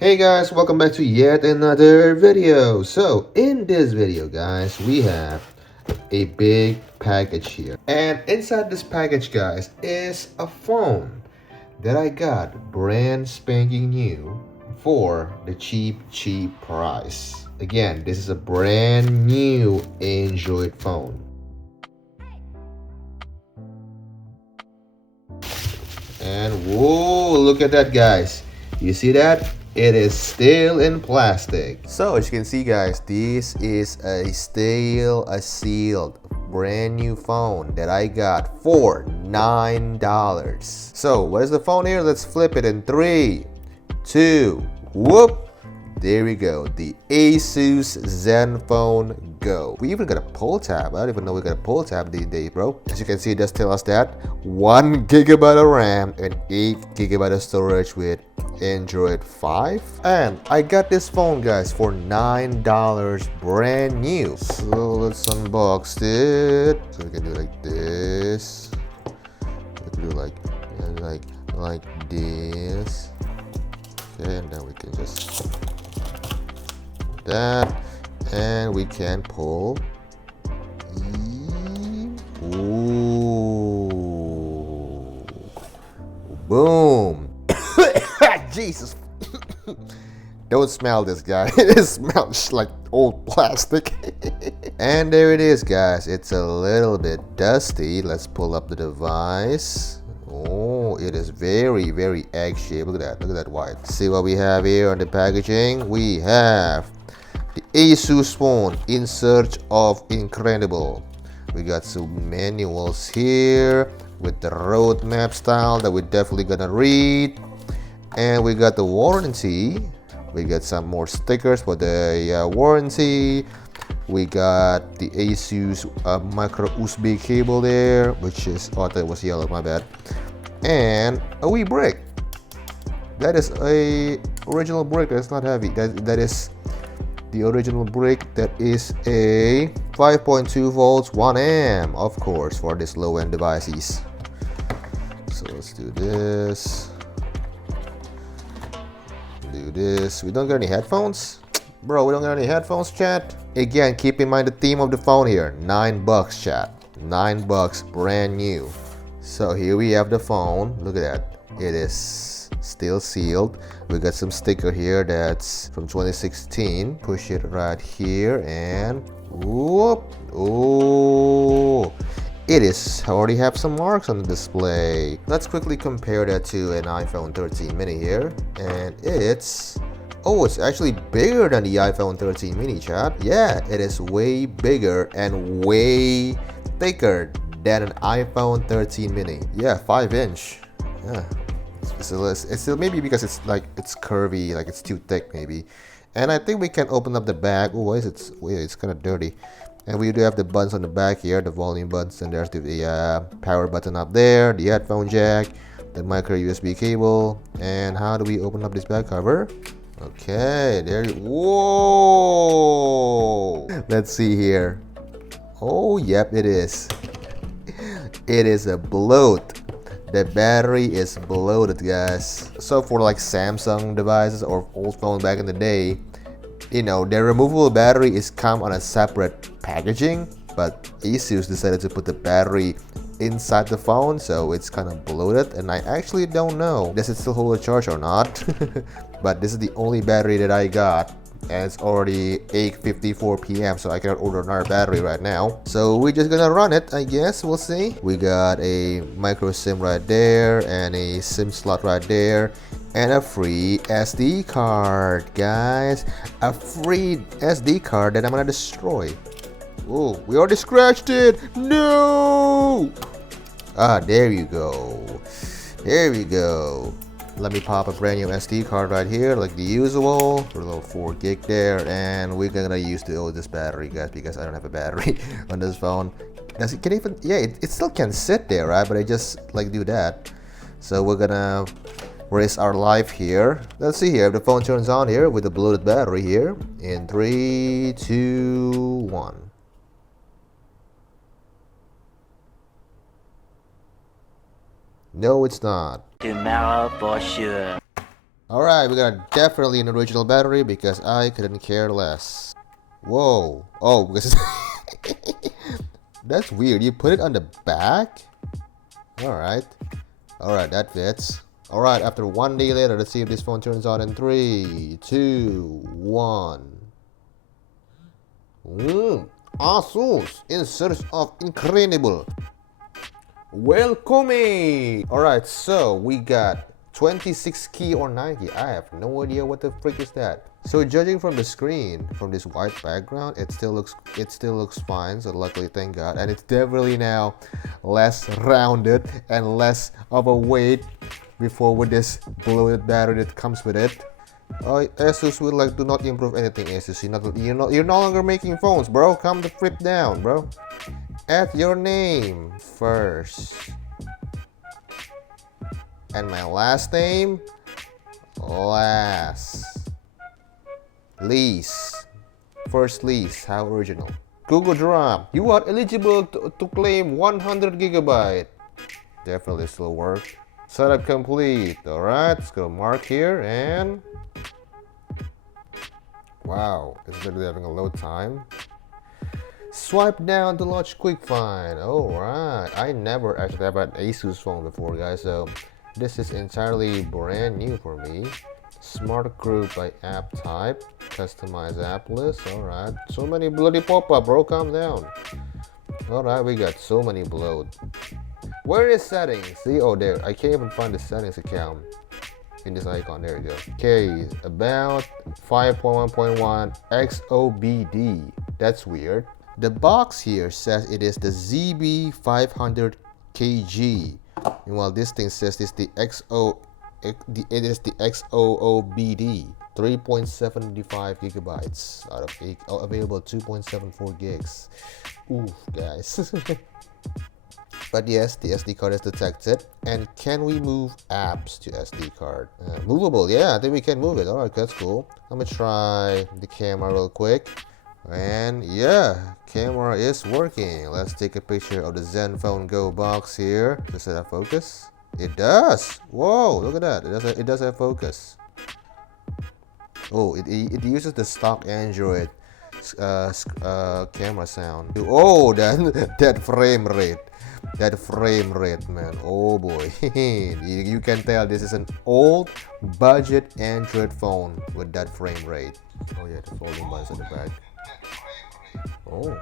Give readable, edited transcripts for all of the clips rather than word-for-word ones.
Hey guys, welcome back to yet another video. So in this video guys, we have a big package here. And inside this package guys is a phone that I got brand spanking new for the cheap price. Again, this is a brand new Android phone. And whoa, look at that guys. You see that? It is still in plastic. So as you can see guys, this is a sealed brand new phone that I got for $9. So what is the phone here? Let's flip it in 3, 2, whoop. There we go, the Asus Zenfone Go. We even got a pull tab. I don't even know we got a pull tab these days, bro. As you can see, it does tell us that 1 gigabyte of RAM and 8 gigabyte of storage with Android 5. And I got this phone, guys, for $9 brand new. So let's unbox it. So we can do like this. We can do like this. Okay, and then we can just that, and we can pull. Ooh, boom. Jesus. Don't smell this, guy. It smells like old plastic. And there it is, guys. It's a little bit dusty. Let's pull up the device. Oh, it is very egg-shaped. Look at that. Look at that white. See what we have here on the packaging? We have the Asus phone in search of incredible. We got some manuals here with the roadmap style that we're definitely gonna read. And we got the warranty. We got some more stickers for the warranty. We got the Asus micro USB cable there, which is, oh, I thought it was yellow, my bad. And a wee brick. That is a original brick. That's not heavy. That is the original brick. That is a 5.2 volts 1 amp, of course, for this low-end devices. So let's do this. Do this. We don't get any headphones, bro. We don't get any headphones, chat. Again, keep in mind the theme of the phone here. $9, chat. $9, brand new. So here we have the phone. Look at that. It is still sealed. We got some sticker here that's from 2016. Push it right here and whoop. Oh, it is already have some marks on the display. Let's quickly compare that to an iPhone 13 mini here, and it's, oh, it's actually bigger than the iPhone 13 mini, chat. Yeah, it is way bigger and way thicker than an iPhone 13 mini. Yeah, 5-inch. Yeah, it's still maybe because it's like it's curvy, like it's too thick maybe. And I think we can open up the back. Oh, why is it? Wait, it's kind of dirty. And we do have the buttons on the back here, the volume buttons, and there's the power button up there, the headphone jack, the micro USB cable. And how do we open up this back cover? Okay, there you, whoa! Let's see here. Oh, yep, it is. It is a bloat. The battery is bloated, guys. So for like Samsung devices or old phone back in the day, you know, their removable battery is come on a separate packaging, but Asus decided to put the battery inside the phone, so it's kind of bloated. And I actually don't know, does it still hold a charge or not? But this is the only battery that I got, and it's already 8:54 p.m. so I cannot order another battery right now. So we're just gonna run it, I guess. We'll see. We got a micro SIM right there and a SIM slot right there and a free SD card, guys. A free SD card that I'm gonna destroy. Oh, we already scratched it. No! Ah, there you go. There we go. Let me pop a brand new SD card right here, like the usual, for a little 4 gig there, and we're gonna use this battery, guys, because I don't have a battery on this phone. Does it can even? Yeah, it still can sit there, right? But I just like do that. So we're gonna risk our life here. Let's see here if the phone turns on here with the bloated battery here. In 3, 2, 1. No, it's not. Tomorrow for sure. Alright, we got definitely an original battery because I couldn't care less. Whoa. Oh, because that's weird. You put it on the back? Alright. Alright, that fits. Alright, after 1 day later, let's see if this phone turns on in 3, 2, 1. Asus in search of incredible. Welcome! Alright, so we got 26 key or 9 key. I have no idea what the frick is that. So judging from the screen, from this white background, it still looks fine. So luckily, thank God, and it's definitely now less rounded and less of a weight before with this bloated battery that comes with it. Asus will do not improve anything. Asus, you're no longer making phones, bro. Calm the flip down, bro. Add your name first. And my last name? Lease. First lease, how original. Google Drive. You are eligible to claim 100 gigabyte. Definitely still work. Setup complete. Alright, let's go mark here and... Wow, it's literally having a load time. Swipe down to launch Quick Find. Alright, I never actually have an Asus phone before, guys, so this is entirely brand new for me. Smart Group by app type. Customize app list. Alright, so many bloody pop-up, bro, calm down. Alright, we got so many bloat. Where is settings? See, oh there, I can't even find the settings account in this icon. There you go. Okay, about 5.1.1 XOBD. That's weird. The box here says it is the ZB500KG, and while this thing says it's the it is the XOOBD. 3.75 gigabytes out of 8, available 2.74 gigs. Oof, guys. But yes, the SD card is detected. And can we move apps to SD card? Movable, yeah, I think we can move it. Alright, that's cool. I'm gonna try the camera real quick. And yeah, camera is working. Let's take a picture of the Zenfone Go box here. Does it have focus? It does! Whoa, look at that. It does have focus. Oh, it uses the stock Android camera sound. Oh, that frame rate. That frame rate, man. Oh boy. you can tell this is an old budget Android phone with that frame rate. Oh yeah, the folding buttons at the back. Oh.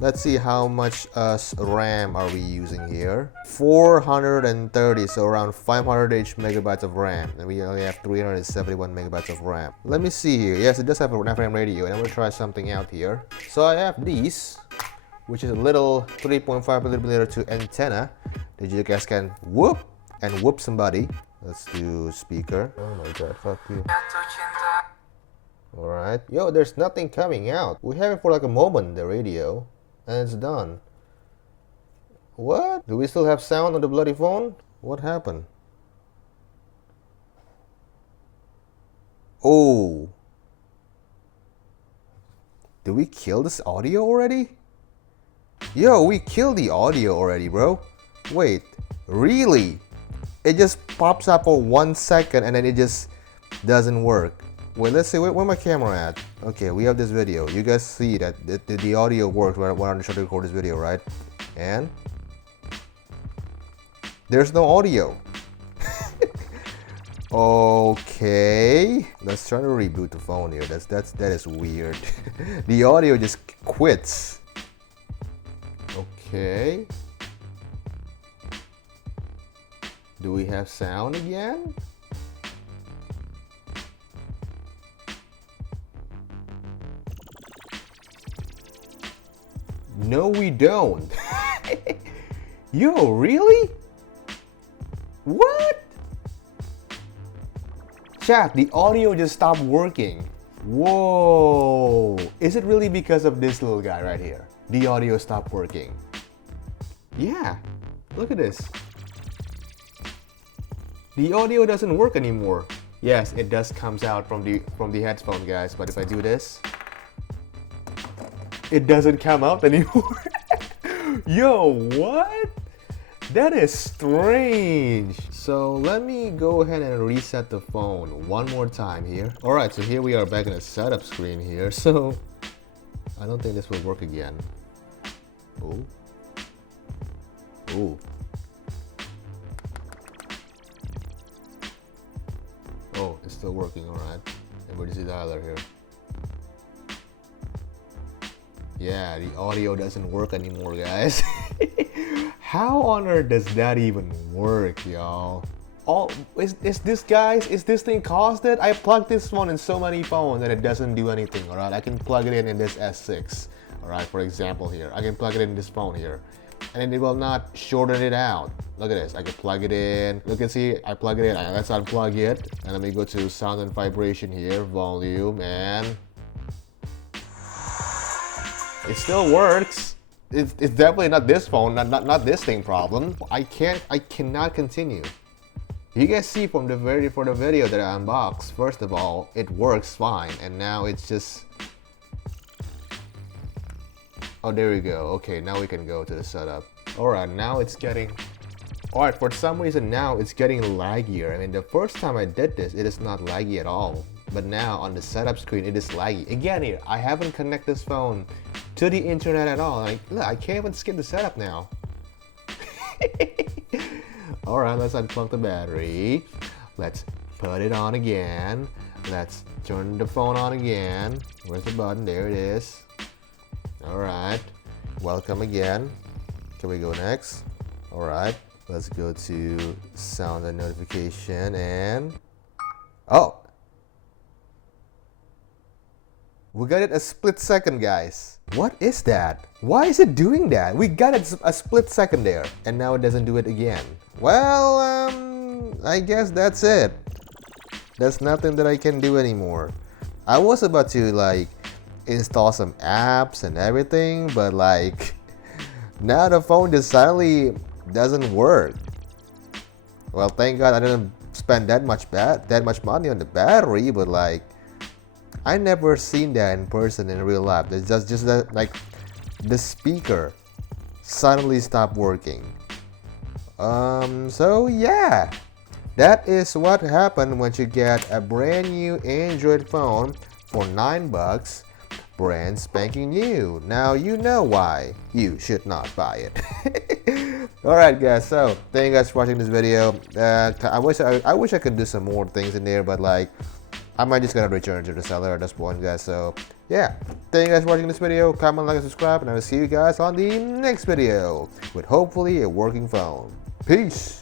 Let's see how much RAM are we using here. 430, so around 500 megabytes of RAM. And we only have 371 megabytes of RAM. Let me see here. Yes, it does have a FM radio, and I'm gonna try something out here. So I have these, which is a little 3.5 millimeter to antenna that you guys can whoop and whoop somebody. Let's do speaker. Oh my god, fuck you. Alright. Yo, there's nothing coming out. We have it for like a moment, the radio, and it's done. What? Do we still have sound on the bloody phone? What happened? Oh. Did we kill this audio already? Yo, we killed the audio already, bro. Wait, really? It just pops up for 1 second and then it just doesn't work. Wait, let's see, where my camera at? Okay, we have this video. You guys see that the audio works when I'm trying to record this video, right? And there's no audio. Okay, let's try to reboot the phone here. That is weird. The audio just quits. Okay. Do we have sound again? No, we don't. Yo, really? What? Chat, the audio just stopped working. Whoa. Is it really because of this little guy right here? The audio stopped working. Yeah, look at this. The audio doesn't work anymore. Yes, it does comes out from the headphone, guys, but if I do this, it doesn't come out anymore. Yo, what? That is strange. So let me go ahead and reset the phone one more time here. Alright, so here we are back in the setup screen here. So I don't think this will work again. Oh. Oh. Oh, it's still working, alright. Emergency dialer here. Yeah, the audio doesn't work anymore, guys. How on earth does that even work, y'all? Is this, guys, is this thing costed? I plugged this phone in so many phones and it doesn't do anything, alright? I can plug it in this S6, alright, for example here. I can plug it in this phone here. And it will not shorten it out. Look at this, I can plug it in. Look and see, I plug it in. Let's unplug it. And let me go to sound and vibration here, volume, and it still works. It's definitely not this phone, not this thing problem. I cannot continue. You guys see from the video that I unboxed, first of all, it works fine, and now it's just. Oh, there we go. Okay, now we can go to the setup. Alright, now it's getting. Alright, for some reason now it's getting laggier. I mean, the first time I did this, it is not laggy at all. But now on the setup screen, it is laggy. Again here, I haven't connected this phone to the internet at all. Like, look, I can't even skip the setup now. Alright, let's unplug the battery. Let's put it on again. Let's turn the phone on again. Where's the button? There it is. Alright, welcome again. Can we go next? Alright, let's go to sound and notification and. Oh! We got it a split second, guys. What is that? Why is it doing that? We got it a split second there, and now it doesn't do it again. Well, I guess that's it. There's nothing that I can do anymore. I was about to like install some apps and everything, but like now the phone just suddenly doesn't work. Well, thank God I didn't spend that much money on the battery, but like I never seen that in person in real life. It's just that like the speaker suddenly stopped working. So yeah, that is what happened when you get a brand new Android phone for $9, brand spanking new. Now you know why you should not buy it. Alright guys, so thank you guys for watching this video. I wish I could do some more things in there, but like I might just gonna return to the seller at this point, guys. So yeah, thank you guys for watching this video. Comment, like, and subscribe, and I will see you guys on the next video with hopefully a working phone. Peace.